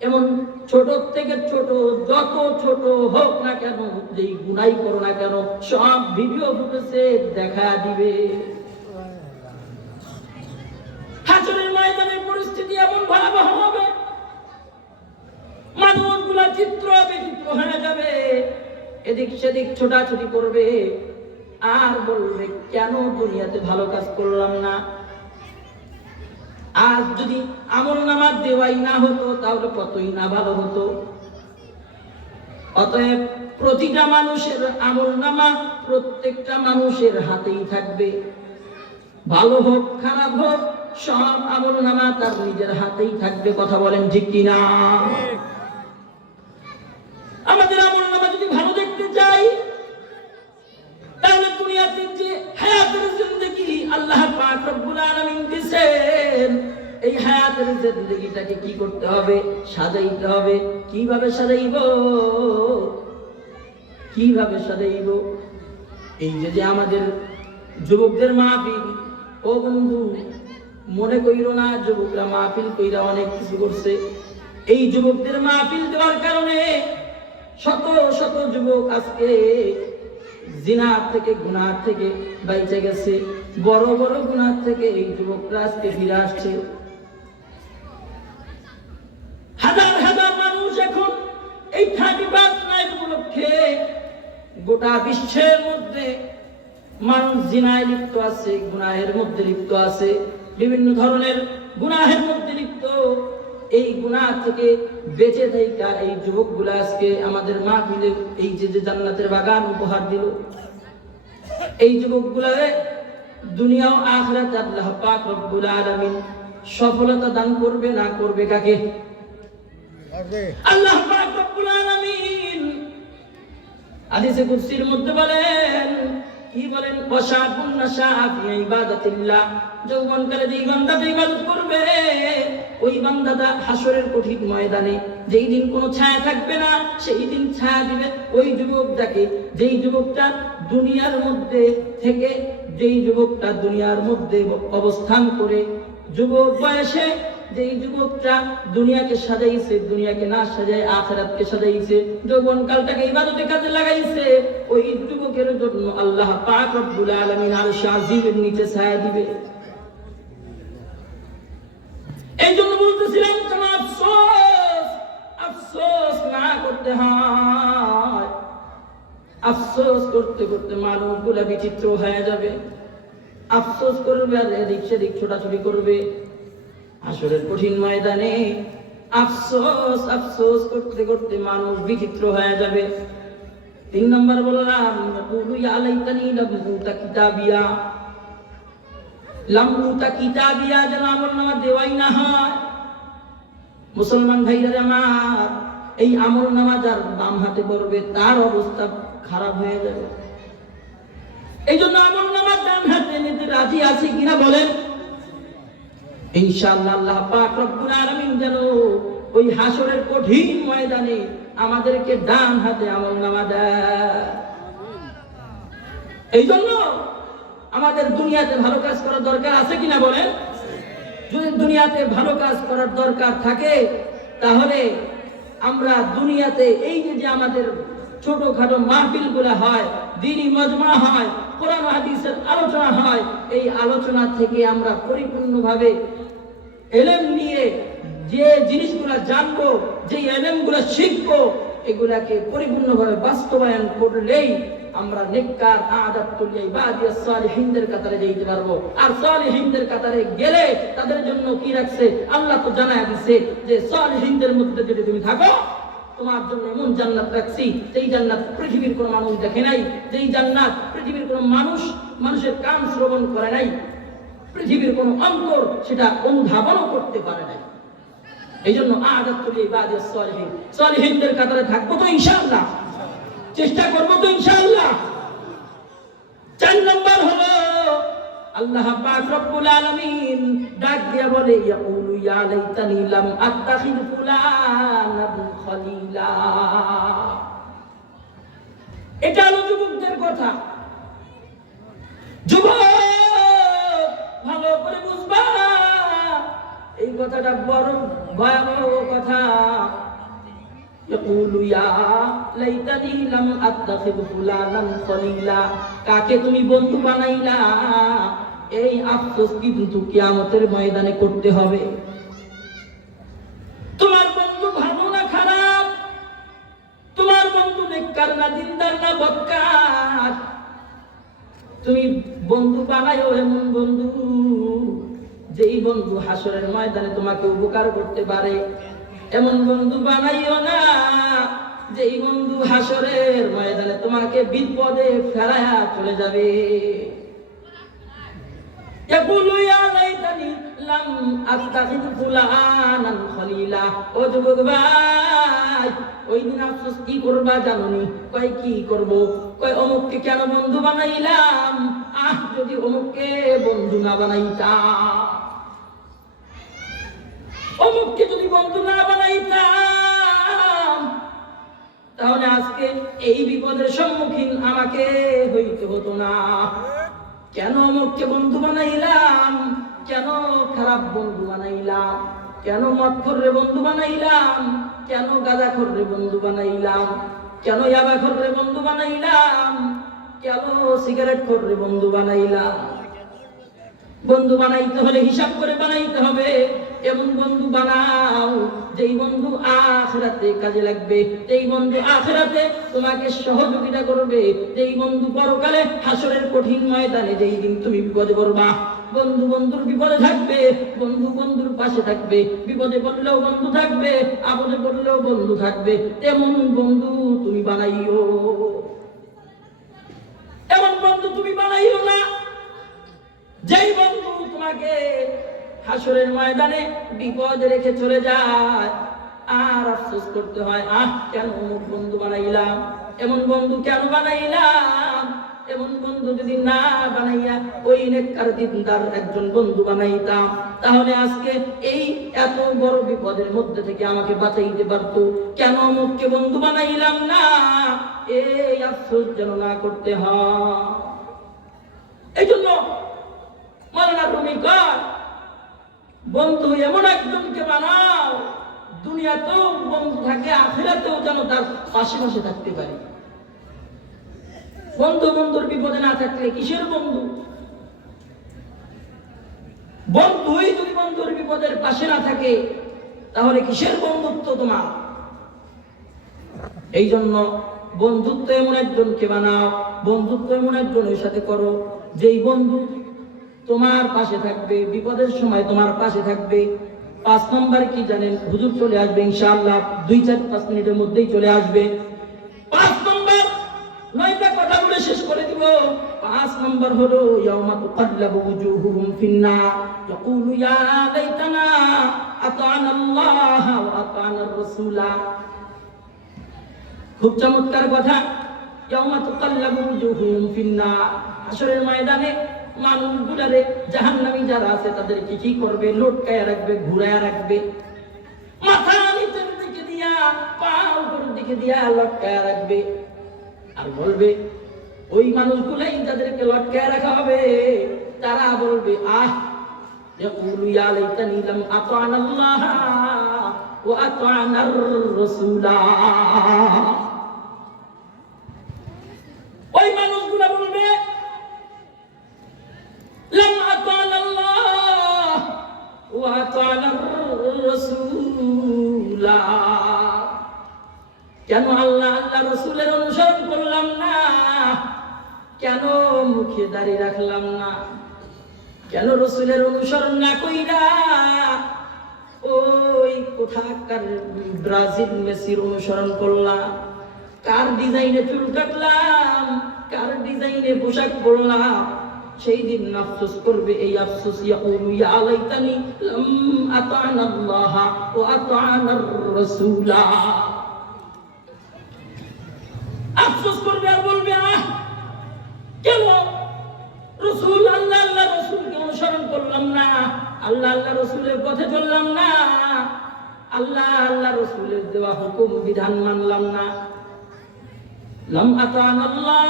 এমন ছোট থেকে ছোট, যত ছোট হোক না কেন, যেই গুনাই করো না কেন, সব ভিডিও ফুটেজে দেখা দিবে। হাসরের ময়দানের পরিস্থিতি এমন ভয়াবহ হবে, মানুষগুলা চিত্র বিচিত্র হয়ে যাবে, এদিক সেদিক ছোটাছুটি করবে আর বলবে কেন দুনিয়াতে ভালো কাজ করলাম না। আজ যদি আমলনামা দেওয়াই না হতো তাহলে কতই না ভালো হতো। অতএব প্রতিটা মানুষের আমলনামা প্রত্যেকটা মানুষের হাতেই থাকবে। ভালো হোক খারাপ হোক, সব আমলনামা তার নিজের হাতেই থাকবে। কথা বলেন ঠিক কিনা? আমাদের আমলনামা যদি ভালো দেখতে চাই, তাহলে দুনিয়াতে যে হায়াতের জিন্দেগি আল্লাহ পাক রব্বুল আলামিন দিয়েছেন, এই হায়াতের জিন্দেগিটাকে কি করতে হবে? সাজাইতে হবে। কিভাবে সাজাইব? কিভাবে সাজাইব? এই যে আমাদের যুবকদের মাহফিল, ও বন্ধু মনে কইরো না যুবকরা মাহফিল কইরা অনেক কিছু করছে। এই যুবকদের মাহফিল দেওয়ার কারণে শত শত যুবক আজকে জিনার থেকে, গুনাহ থেকে বাইচে গেছে। বড় বড় গুনাহ থেকে এই যুবকরা আজকে ফিরে আসছে। হাজার হাজার মানুষ এখন এই 31 নাইট উপলক্ষে গোটা বিশ্বের মধ্যে মানুষ জিনায় লিপ্ত আছে, গুনাহের মধ্যে লিপ্ত আছে, বিভিন্ন ধরনের গুনাহের মধ্যে লিপ্ত। এই গুনাহ থেকে বেঁচে থাকা এই যুবকগুলো আজকে আমাদের মাহফিলে এই যে জান্নাতের বাগান উপহার দিল। এই যুবকগুলোরে দুনিয়া ও আখিরাতে আল্লাহ পাক রব্বুল আলামিন সফলতা দান করবে। না করবে কাকে? আল্লাহ পাক রব্বুল আলামিন হাদিসে কুদসির মধ্যে বলেন, কি বলেন? ওয়াশাবুন নাশা ফি ইবাদাতিল্লাহ, যৌবনকালে যেই বান্দা ইবাদত করবে ওই বান্দাটা হাসরের কঠিন ময়দানে যেই দিন কোনো ছায়া থাকবে না সেই দিন ছায়া দিবে ওই যুবকটাকে, যেই যুবকটা দুনিয়ার মধ্যে থেকে, যেই যুবকটা দুনিয়ার মধ্যে অবস্থান করে যুবক বয়সে যেই যুবকটা দুনিয়াকে সাজাইছে, দুনিয়াকে না সাজায় আখিরাতকে সাজাইছে, যৌবনকালটাকে ইবাদতে কাজে লাগাইছে, ওই যুবকের জন্য আল্লাহ পাক রব্বুল আলামিন আরশে আজিমের নিচে ছায়া দিবে। এই জন্য বলতেছিলাম কেন আফসোস না করতে হয়। আফসোস করতে করতে মানুষগুলা বিচিত্র হয়ে যাবে। আফসোস করবে আর এদিক সেদিক ছোটাছুটি করবে। আসরের কঠিন ময়দানে আফসোস করতে করতে মানুষ বিচিত্র হয়ে যাবে। 3 নম্বর বললাম, ইয়াকুলু ইয়া লাইতানি লাম উতা কিতাবিয়া, লাম উতা কিতাবিয়া, যেন আমলনামা দেওয়াই না হয়। মুসলমান ভাইরা আমার, এই আমলনামা যার বাম হাতে পড়বে তার অবস্থা খারাপ হয়ে যাবে। এই জন্য আমলনামা ডান হাতে নিতে রাজি আছি কিনা বলেন? ইনশাআল্লাহ আল্লাহ পাক রব্বুল আলামিন যেন ওই হাসরের কঠিন ময়দানে আমাদেরকে ডান হাতে আমলনামা দেয়। এই জন্য আমাদের দুনিয়াতে ভালো কাজ করার দরকার আছে কিনা বলেন? যদি দুনিয়াতে ভালো কাজ করার দরকার থাকে তাহলে আমরা দুনিয়াতে এই যে আমাদের ছোটখাটো মাহফিলগুলো হয়, দ্বীনি মজমা হয়, কোরআন হাদিসের আলোচনা হয়, এই আলোচনা থেকে আমরা পরিপূর্ণভাবে ইলম নিয়ে যে জিনিসগুলো জানবো, যে ইলমগুলো শিখবো, এগুলাকে পরিপূর্ণভাবে বাস্তবায়ন করলেই আমরা নেককার আদাতুল ইবাদিয়াস সালিহিনদের কাতারে যেতে পারবো। আর সালিহিনদের কাতারে গেলে তাদের জন্য কি রাখছে আল্লাহ তো জানায় দিয়েছে যে সালিহিনদের মধ্যে যদি তুমি থাকো তোমার জন্য এমন জান্নাত রাখছি যেই জান্নাত পৃথিবীর কোনো মানুষ দেখে নাই, যেই জান্নাত পৃথিবীর কোনো মানুষের কান শ্রবণ করে নাই, পৃথিবীর কোনো অন্তর সেটা অনুধাবনও করতে পারে নাই। এই জন্য আদাতুল ইবাদিয়াস সালিহিন, সালিহিনদের কাতারে থাকবো তো ইনশাআল্লাহ, চেষ্টা করবো তো ইনশাআল্লাহ। 4 নম্বর হলো আল্লাহ পাক রব্বুল আলামিন ডাক দিয়া বলে, ইয়াকুলু ইয়া লাইতানি লাম আত্তাখিদ ফুলানান খলিলা। এটা হলো যুবকদের কথা। যুবক ভালো করে বুঝবা, এই কথাটা বড় ভয়াবহ কথা। ইয়াকুলু ইয়া লাইতানি লাম আত্তাখিদ ফুলানান খলিলা, কাকে তুমি বন্ধু বানাইলা, এই আফসোস কিন্তু কিয়ামতের ময়দানে করতে হবে। তোমার বন্ধু ভালো না খারাপ, তোমার বন্ধু নেককার না দিনদার না বদকার, তুমি বন্ধু বানাইও এমন বন্ধু যেই বন্ধু হাসরের ময়দানে তোমাকে উপকার করতে পারে। এমন বন্ধু বানাইও না যেই বন্ধু হাসরের ময়দানে তোমাকে বিপদে ফেলায়া চলে যাবে। ইয়াকুলু ইয়া লাইতানি লাম আত্তাখিদ ফুলানান খলিলা। ও যুবক ভাই, ওই দিন আফসোস কি করবা জানোনি? কয় কি করব? কয় অমুককে কেন বন্ধু বানাইলাম, যদি অমুককে বন্ধু না বানাইতাম, অমুককে যদি বন্ধু না বানাইতাম তাহলে আজকে এই বিপদের সম্মুখীন আমাকে হইতে হতো না। কেন অমুককে বন্ধু বানাইলাম, কেন খারাপ বন্ধু বানাইলাম, কেন মদখোররে বন্ধু বানাইলাম, কেন গাঁজাখোররে বন্ধু বানাইলাম, কেন ইয়াবাখোররে বন্ধু বানাইলাম, কেন সিগারেটখোররে বন্ধু বানাইলাম। বন্ধু বানাইতে হলে হিসাব করে বানাইতে হবে। এমন বন্ধু বানাও যেই বন্ধু আখিরাতে কাজে লাগবে, যেই বন্ধু আখিরাতে তোমাকে সহযোগিতা করবে, যেই বন্ধু পরকালে হাসরের কঠিন ময়দানে যেই দিন তুমি বিপদে পড়বা, বন্ধু বন্ধুর বিপদে থাকবে, বন্ধু বন্ধুর পাশে থাকবে, বিপদে পড়লেও বন্ধু থাকবে, আপদে পড়লেও বন্ধু থাকবে। এমন বন্ধু তুমি বানাইও, এমন বন্ধু তুমি বানাইও না যেই বন্ধু তোমাকে হাসরের ময়দানে বিপদে রেখে চলে যায়। আর আফসোস করতে হয়, কেন অমুক বন্ধু বানাইলাম, এমন বন্ধু কেন বানাইলাম। এমন বন্ধু যদি না বানাইয়া ওই নেককার দিনদার একজন বন্ধু বানাইতাম, তাহলে আজকে এই এত বড় বিপদের মধ্যে থেকে আমাকে বাঁচাইতে পারতো। কেন অমুককে বন্ধু বানাইলাম না, এই আফসোস যেন না করতে হয়। এই জন্য মাওলানা রুমি কয়, বন্ধু এমন একজনকে বানাও দুনিয়াতেও বন্ধু থাকে, আখিরাতেও যেন তার পাশে পাশে থাকতে পারে। বন্ধু বন্ধুর বিপদে না থাকলে কিসের বন্ধু? বন্ধুই যদি বন্ধুর বিপদের পাশে না থাকে, তাহলে কিসের বন্ধুত্ব তোমার? এই জন্য বন্ধুত্ব এমন একজনকে বানাও, বন্ধুত্ব এমন একজনের সাথে করো যেই বন্ধু তোমার পাশে থাকবে, বিপদের সময় তোমার পাশে থাকবে। 5 নম্বর কি জানেন? হুজুর চলে আসবে ইনশাআল্লাহ, 2-4-5 মিনিটের মধ্যেই চলে আসবে। 5 নম্বর, 9টা কথা বলে শেষ করে দিব। 5 নম্বর হলো ইয়াউমা তুকাল্লাবু ওয়ুজুহুহুম ফিন্নার ইয়াকুলু ইয়া লাইতানা আতা'না আল্লাহ ওয়া আতা'না আর-রাসূলা। খুব চমৎকার কথা। ইয়াউমা তুকাল্লাবু ওয়ুজুহুহুম ফিন্নার, হাশরের ময়দানে মানুষগুলারে জাহান্নামী যারা আছে তাদেরকে কি করবে? লটকায়া রাখবে, ঘুরায়া রাখবে, মাথা নিচের দিকে দিয়া পা উপরের দিকে দিয়া লটকায়া রাখবে। আর বলবে, ওই মানুষগুলাই যাদেরকে লটকায়া রাখা হবে তারা বলবে, ইয়াকুলু ইয়া লাইতানি লাম আতা'না আল্লাহ ওয়া আতা'না আর-রাসূলা। ওই মানুষগুলা বলবে, লাম আতা'না আল্লাহ ওয়া আতা'না আর-রাসূলা। কেন আল্লাহ আল্লাহ রাসূলের অনুসরণ করলাম না? কেন মুখে দাড়ি রাখলাম না? কেন রাসূলের অনুসরণ না কইরা ওই কোথাকার ব্রাজিল মেসির অনুসরণ করলাম? কার ডিজাইনে চুল কাটলাম, কার ডিজাইনে পোশাক পরলাম? সেই দিন আফসোস করবে। এই আফসোস, ইয়াকুলু ইয়া লাইতানি লাম আতা'না আল্লাহ ওয়া আতা'না আর-রাসূলা। আফসোস করবে আর বলবে, কেন রাসূল আল্লাহ আল্লাহ রাসূলকে অনুসরণ করলাম না, আল্লাহ আল্লাহ রাসূলের পথে চললাম না, আল্লাহ আল্লাহ রাসূলের দেওয়া হুকুম বিধান মানলাম না। লাম আতা'না আল্লাহ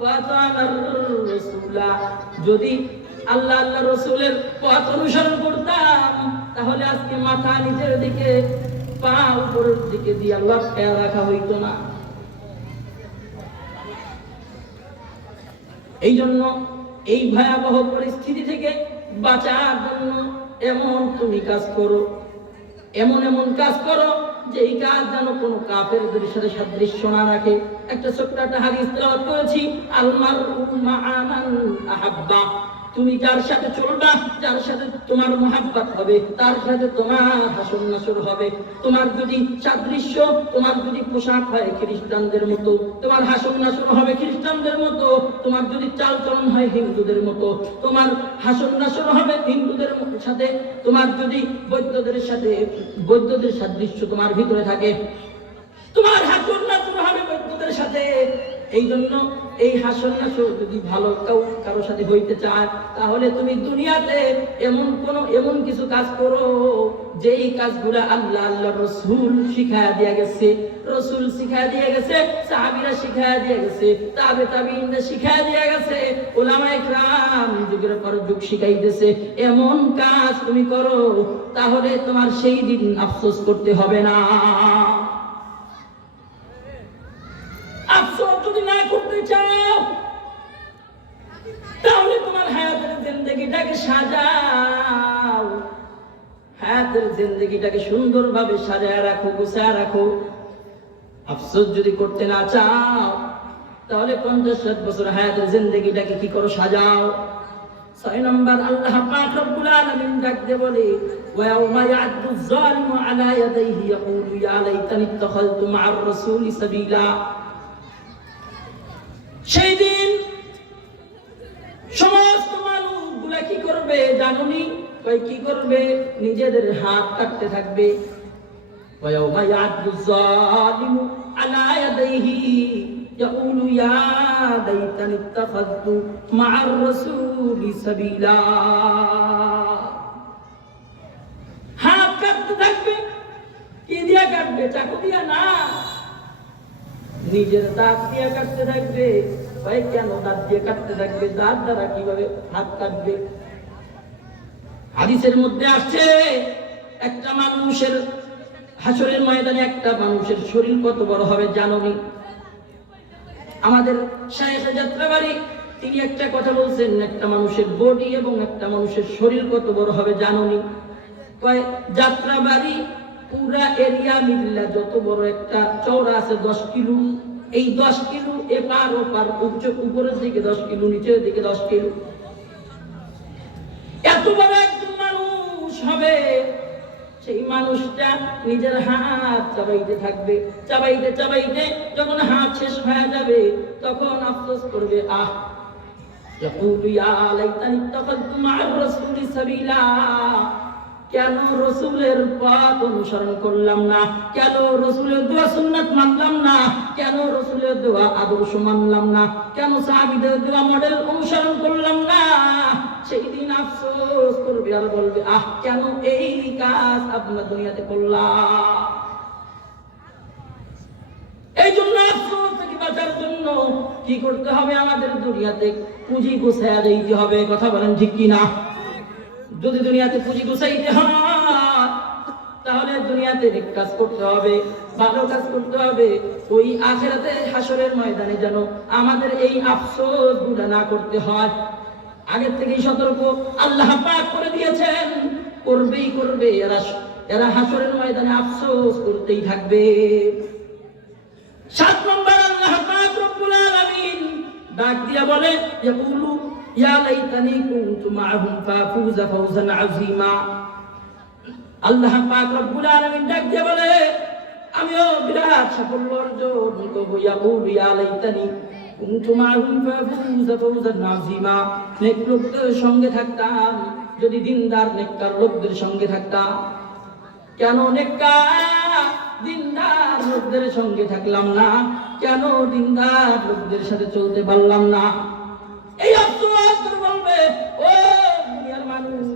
ওয়া আতা'না আর-রাসূলা। যদি আল্লাহ আল্লাহ রাসূলের পথ অনুসরণ করতাম, তাহলে আজকে মাথা নিচের দিকে পা উপরের দিকে দিয়ে আল্লাহ লটকায়া রাখা হইতো না। এই জন্য এই ভয়াবহ পরিস্থিতি থেকে বাঁচার জন্য এমন তুমি কাজ করো, এমন এমন কাজ করো যে এই কাজ যেন কোনো কাফেরদের সাথে সাদৃশ্য না রাখে। একটা ছোট্ট একটা হাদিস তেলাওয়াত করেছি, আল মারউ মা'a মান আহাব্বা। তুমি যার সাথে চলবা, যার সাথে তোমার মহাব্বত হবে, তার সাথে তোমার হাসন নাসর হবে। তোমার যদি সাদৃশ্য, তোমার যদি পোশাক হয় খ্রিস্টানদের মতো, তোমার হাসন নাসর হবে খ্রিস্টানদের মতো। তোমার যদি চালচলন হয় হিন্দুদের মতো, তোমার হাসন নাসর হবে হিন্দুদের সাথে। তোমার যদি বৌদ্ধদের সাথে, বৌদ্ধদের সাদৃশ্য তোমার ভিতরে থাকে, তোমার হাসন নাসর হবে বৌদ্ধদের সাথে। এই জন্য এই হাসন নাসর যদি ভালো কারোর সাথে হইতে চায়, তাহলে তুমি দুনিয়াতে এমন কিছু কাজ করো যেই কাজগুলো আল্লাহ আল্লাহ রাসূল শিখায়া দিয়ে গেছে, রাসূল শিখায়া দিয়ে গেছে, সাহাবীরা শিখায়া দিয়ে গেছে, তাবিঈনরা শিখায়া দিয়ে গেছে, উলামায়ে কেরাম যুগের পর যুগ শিখাইতেছে। এমন কাজ তুমি করো, তাহলে তোমার সেই দিন আফসোস করতে হবে না। আফসোস যদি না করতে চাও, তাহলে তোমার হায়াতের জিন্দেগিটাকে সাজাও, হায়াতের জিন্দেগিটাকে সুন্দরভাবে সাজায় রাখো, গুছায় রাখো। আফসোস যদি করতে না চাও, তাহলে 50-60 বছর হায়াতের জিন্দেগিটাকে কি করো? সাজাও। 6 নম্বর, আল্লাহ পাক রব্বুল আলামিন ডাকতে বলে, ওয়া ইয়াউমা ইয়া'আদ্দু আয-যালিমু আলা ইয়াদাইহি ইয়াকুলু ইয়া লাইতানি ইত্তাখাযতু মা'আর রাসূলি সাবিলা। সেই দিন সমস্ত মানুষগুলা কি করবে জানুনি? কি করবে? নিজেদের হাত কাটতে থাকবে, ويوم يعض الظالم على يديه يقول يا ليتني اتخذت مع الرسول سبيلا হাত কাটতে থাকবে কি দিয়া কাটবে চাকু দিয়া না নিজের দাঁত দিয়ে কাটতে থাকবে ভাই কেন দাঁত দিয়ে কাটতে থাকবে দাঁত দ্বারা কিভাবে হাত কাটবে হাদিসের মধ্যে আসছে একটা মানুষের হাসরের ময়দানে একটা মানুষের শরীর কত বড় হবে জানোনি আমাদের শায়েখ যাত্রাবাড়ি তিনি একটা কথা বলছেন একটা মানুষের বডি এবং একটা মানুষের শরীর কত বড় হবে জানোনি কয় যাত্রাবাড়ি পুরা এরিয়া মিল্লা যত বড় একটা চওড়া আছে 10 কিলো এই 10 কিলো এপার ওপার উপরের দিকে 10 কিলো নিচের দিকে 10 কিলো এত বড় একজন মানুষ হবে সেই মানুষটা নিজের হাত চাবাইতে থাকবে চাবাইতে চাবাইতে যখন হাত শেষ হয়ে যাবে তখন আফসোস করবে আহ ইয়াকুলু ইয়া লাইতানি ইত্তাখাযতু মা'আর রাসূলি সাবিলা কেন রাসূলের পথ অনুসরণ করলাম না কেন রাসূলের দোয়া সুন্নাত মানলাম না কেন রাসূলের দোয়া আদর্শ মানলাম না কেন সাহাবীদের দোয়া মডেল অনুসরণ করলাম না সেই দিন আফসোস করবে আর বলবে আহ কেন এই কাজ আপনার দুনিয়াতে করলাম এই জন্য আফসোস থেকে বাঁচার জন্য কি করতে হবে আমাদের দুনিয়াতে পুঁজি গোছায়া দিতে হবে কথা বলেন ঠিক কি না যদি দুনিয়াতে পুঁজি গোছাইতে হয় তাহলে দুনিয়াতে নেক কাজ করতে হবে ভালো কাজ করতে হবে ওই আখিরাতে হাসরের ময়দানে যেন আমাদের এই আফসোস গুলো না করতে হয় আগের থেকেই সতর্ক আল্লাহ পাক করে দিয়েছেন করবেই করবে এরা হাসরের ময়দানে আফসোস করতেই থাকবে 7 নম্বর আল্লাহ পাক রব্বুল আলামিন ডাক দিয়া বলে ইয়াকুলু ইয়া লাইতানি কুনতু মা'হুম ফাফুযা ফাওজান আযীমা আল্লাহ পাক রব্বুল আলামিন ডাক দিয়া বলে আমিও বিরাট সাফল্য অর্জন করব ইয়াকুলু ইয়া লাইতানি কুনতু মা'হুম ফাফুযা ফাওজান আযীমা নেক লোকদের সঙ্গে থাকতাম যদি দিনদার নেককার লোকদের সঙ্গে থাকতাম কেন নেককার দিনদার লোকদের সঙ্গে থাকলাম না কেন দিনদার লোকদের সাথে চলতে পারলাম না এই আফসোস করে বলবে ও দুনিয়ার মানুষ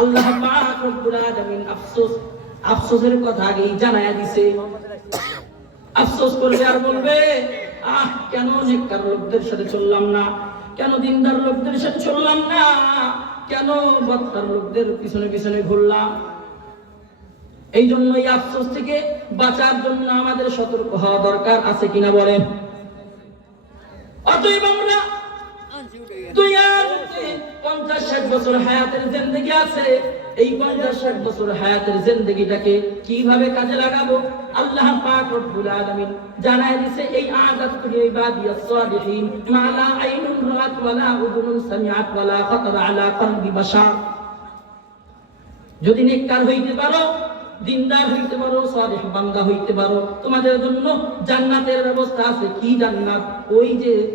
আল্লাহ পাক রব্বুল আলামিন আফসোসের কথা আগেই জানায়া দিয়েছে আফসোস করবে আর বলবে আহ কেন নেককার লোকদের সাথে চললাম না কেন দিনদার লোকদের সাথে চললাম না কেন বদকার লোকদের পিছনে পিছনে ঘুরলাম এই জন্য এই আফসোস থেকে বাঁচার জন্য আমাদের সতর্ক হওয়া দরকার আছে কিনা বলেন অতএব আমরা 50-60 বছর হায়াতের জিন্দেগি আছে এই 50-60 বছর হায়াতের জিন্দেগিটাকে কিভাবে কাজে লাগাবো আল্লাহ পাক রব্বুল আলামিন জানায় দিয়েছে এই আযাতুল ইবাদিয়াস সালিহিন মা লা আইনুন রাআত ওয়া লা উযুনুন সামিআত ওয়া লা খাতারা আলা কলবি বাশার যদি নেককার হইতে পারো দিনদার হইতে পারো সালেহ বান্দা হইতে পারো তোমাদের জন্য জান্নাতের ব্যবস্থা আছে কি জান্নাত ওই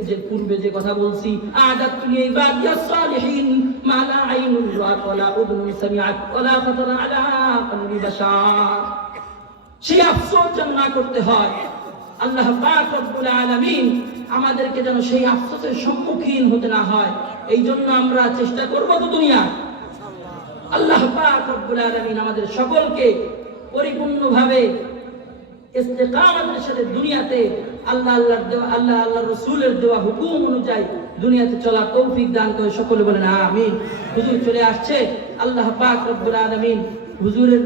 যে পূর্বে যে কথা বলছি আযাতুল ইবাদিয়াস সালিহিন মা লা আইনুন রাআত ওয়া লা উযুনুন সামিআত ওয়া লা খাতারা আলা কলবি বাশার সেই আফসোস যেন না করতে হয় আল্লাহ পাক রব্বুল আলামিন আমাদেরকে যেন সেই আফসোসের সম্মুখীন হতে না হয় এই জন্য আমরা চেষ্টা করব তো দুনিয়া আল্লাহ পাক রব্বুল আলামিন আমাদের সকলকে পরিপূর্ণভাবে ইস্তেকামতের সাথে দুনিয়াতে আল্লাহর রাসূলের দেওয়া হুকুম অনুযায়ী দুনিয়াতে চলার তৌফিক দান করে সকলে বলেন আমিন হুজুর চলে আসছে আল্লাহ পাক রব্বুল আলামিন হুজুরের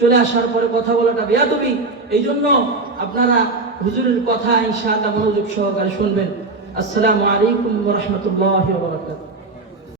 চলে আসার পরে কথা বলাটা বেয়াদবি এইজন্য আপনারা হুজুরের কথা ইনশাআল্লাহ মনোযোগ সহকারে শুনবেন আসসালামু আলাইকুম ওয়া রাহমাতুল্লাহি ওয়া বারাকাতুহু